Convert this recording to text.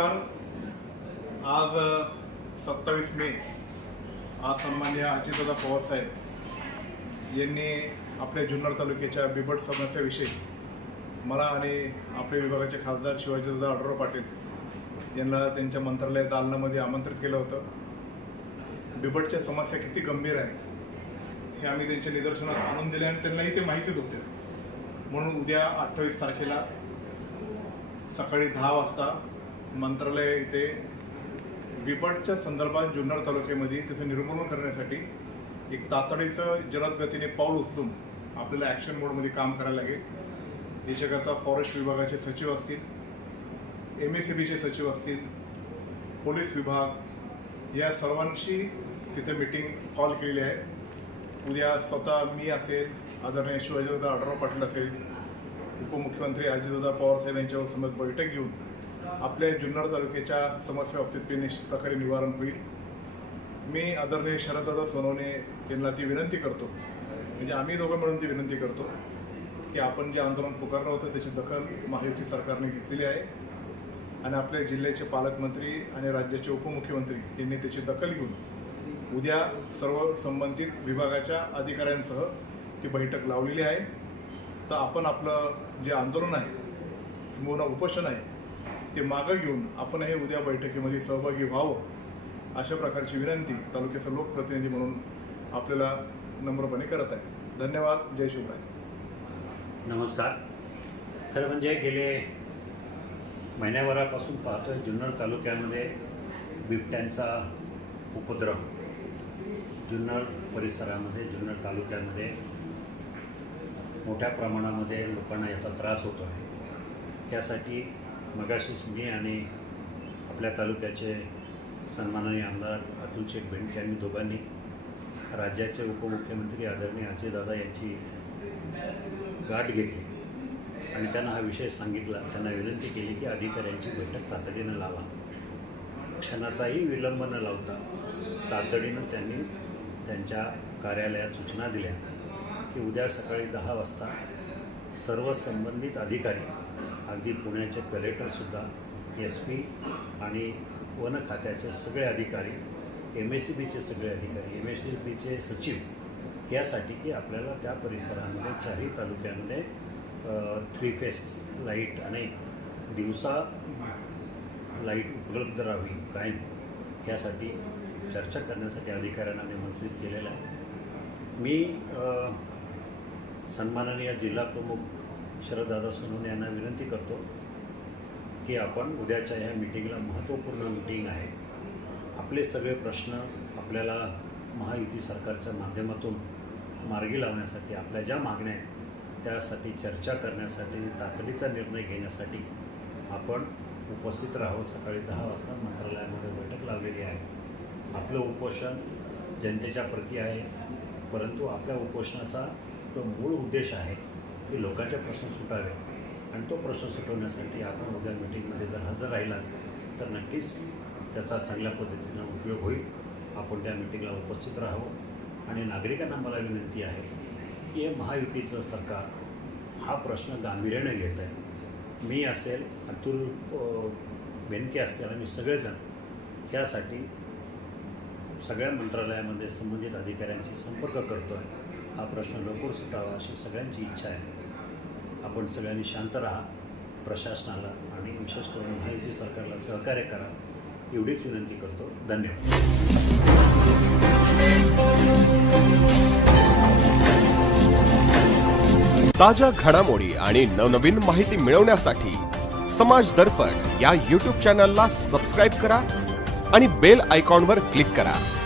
नमस्कार आज सत्तावीस मे आज सन्मान्य अजितदादा पवार साहेब यांनी आपल्या जुन्नर तालुक्याच्या बिबट समस्याविषयी मला आणि आपल्या विभागाचे खासदार शिवाजीदादा आढराव पाटील यांना त्यांच्या मंत्रालय दालनामध्ये आमंत्रित केलं होतं बिबटच्या समस्या किती गंभीर आहे हे आम्ही त्यांच्या निदर्शनास आणून दिले आणि त्यांनाही ते माहितीच होते म्हणून उद्या अठ्ठावीस तारखेला सकाळी दहा वाजता मंत्रालय इथे बिबटच्या संदर्भात जुन्नर तालुक्यामध्ये त्याचं निर्मूलन करण्यासाठी एक तातडीचं जलद गतीने पाऊल उचलून आपल्याला ॲक्शन मोडमध्ये काम करायला लागेल याच्याकरता फॉरेस्ट विभागाचे सचिव असतील एम एस बीचे सचिव असतील पोलीस विभाग या सर्वांशी तिथे मीटिंग कॉल केलेली आहे उद्या स्वतः मी असेल आदरणीय शिवाजीदादा आढराव पाटील असेल उपमुख्यमंत्री अजितदादा पवार साहेब यांच्यावर समज बैठक घेऊन आपल्या जुन्नर तालुक्याच्या समस्या बाबतीत मी निश्चित प्रकारे निवारण होईल मी आदरणीय शरददादा सोनवणे यांना ती विनंती करतो म्हणजे आम्ही दोघं मिळून ती विनंती करतो की आपण जे आंदोलन पुकारलं होतं त्याची दखल महायुती सरकारने घेतलेली आहे आणि आपल्या जिल्ह्याचे पालकमंत्री आणि राज्याचे उपमुख्यमंत्री यांनी त्याची दखल घेऊन उद्या सर्व संबंधित विभागाच्या अधिकाऱ्यांसह ती बैठक लावलेली आहे तर आपण आपलं जे आंदोलन आहे किंवा उपोषण आहे ते मागं घेऊन आपण हे उद्या बैठकीमध्ये सहभागी व्हावं अशा प्रकारची विनंती तालुक्याचा लोकप्रतिनिधी म्हणून आपल्याला नम्रपणे करत आहे धन्यवाद जय शिवराय नमस्कार खरं म्हणजे गेले महिन्याभरापासून पाहतोय जुन्नर तालुक्यामध्ये बिबट्यांचा उपद्रव जुन्नर परिसरामध्ये जुन्नर तालुक्यामध्ये मोठ्या प्रमाणामध्ये लोकांना याचा त्रास होतो आहे त्यासाठी मगाशी मी आणि आपल्या तालुक्याचे सन्माननीय आमदार अतुल शेख भेंडके यांनी दोघांनी राज्याचे उपमुख्यमंत्री आदरणीय दादा यांची गाठ घेतली आणि त्यांना हा विषय सांगितला त्यांना विनंती केली की अधिकाऱ्यांची बैठक तातडीनं लावा क्षणाचाही विलंब न लावता तातडीनं त्यांनी त्यांच्या कार्यालयात सूचना दिल्या की उद्या सकाळी दहा वाजता सर्व संबंधित अधिकारी अगदी पुण्याचे कलेक्टरसुद्धा एस पी आणि वन खात्याचे सगळे अधिकारी एम एस सी बीचे सगळे अधिकारी एम एस सी बीचे सचिव यासाठी की आपल्याला त्या परिसरामध्ये चारही तालुक्यांमध्ये थ्री फेस लाईट आणि दिवसा लाईट उपलब्ध राहावी कायम यासाठी चर्चा करण्यासाठी अधिकाऱ्यांना निमंत्रित केलेलं आहे मी सन्माननीय जिल्हा प्रमुख शरददादा सोनून यांना विनंती करतो की आपण उद्याच्या ह्या मिटिंगला महत्त्वपूर्ण मिटिंग आहे आपले सगळे प्रश्न आपल्याला महायुती सरकारच्या माध्यमातून मार्गी लावण्यासाठी आपल्या ज्या मागण्या आहेत त्यासाठी चर्चा करण्यासाठी तातडीचा निर्णय घेण्यासाठी आपण उपस्थित राहावं सकाळी दहा वाजता मंत्रालयामध्ये बैठक लावलेली आहे आपलं उपोषण जनतेच्या प्रती आहे परंतु आपल्या उपोषणाचा जो मूळ उद्देश आहे की लोकांचे प्रश्न सुटावे आणि तो प्रश्न सुटवण्यासाठी आपण उद्या मिटिंगमध्ये जर हजर राहिला तर नक्कीच त्याचा चांगल्या पद्धतीनं उपयोग होईल आपण त्या मिटिंगला उपस्थित राहावं आणि नागरिकांना मला विनंती आहे की हे महायुतीचं सरकार हा प्रश्न गांभीर्याने घेत आहे मी असेल अतुल बेनके असतील आणि सगळेजण यासाठी सगळ्या मंत्रालयामध्ये संबंधित अधिकाऱ्यांशी संपर्क करतो आहे हा प्रश्न लवकर सुटावा अशी सगळ्यांची इच्छा आहे आपण सगळ्यांनी शांत राहा प्रशासनाला आणि विशेष करून महायुती सरकारला सहकार्य करा एवढीच विनंती करतो धन्यवाद ताज्या घडामोडी आणि नवनवीन माहिती मिळवण्यासाठी समाज दर्पण या यूट्यूब चॅनलला सबस्क्राईब करा आणि बेल आयकॉनवर क्लिक करा